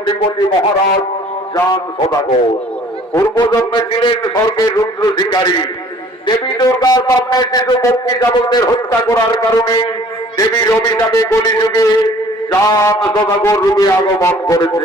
অধিপতি মহারাজ চাঁদ সদাগর পূর্বজন্মে ছিলেন স্বর্গের রুদ্র শিকারী। দেবী দুর্গার সামনে শিশু পক্ষী শাবকদের হত্যা করার কারণে দেবীর অভিশাপে কলিযুগে চাঁদ সদাগর রূপে আগমন করেছে।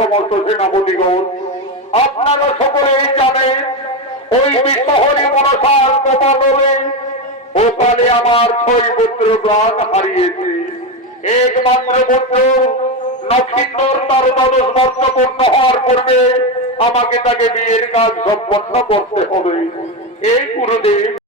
সমস্ত সেনাপতিগণ আপনারা সকলেই জানেন ওই বিশ্বহরি মনসার কপালে ওপালে আমার 6 পুত্র প্রাণ হারিয়েছে। একমাত্র পুত্র নক্ষিন্দর তার দ্বাদশ বর্ষপূর্ণ হওয়ার পূর্বে আমাকে তাকে বিয়ের কাজ সম্পন্ন করতে হবে। এই গুরুদেব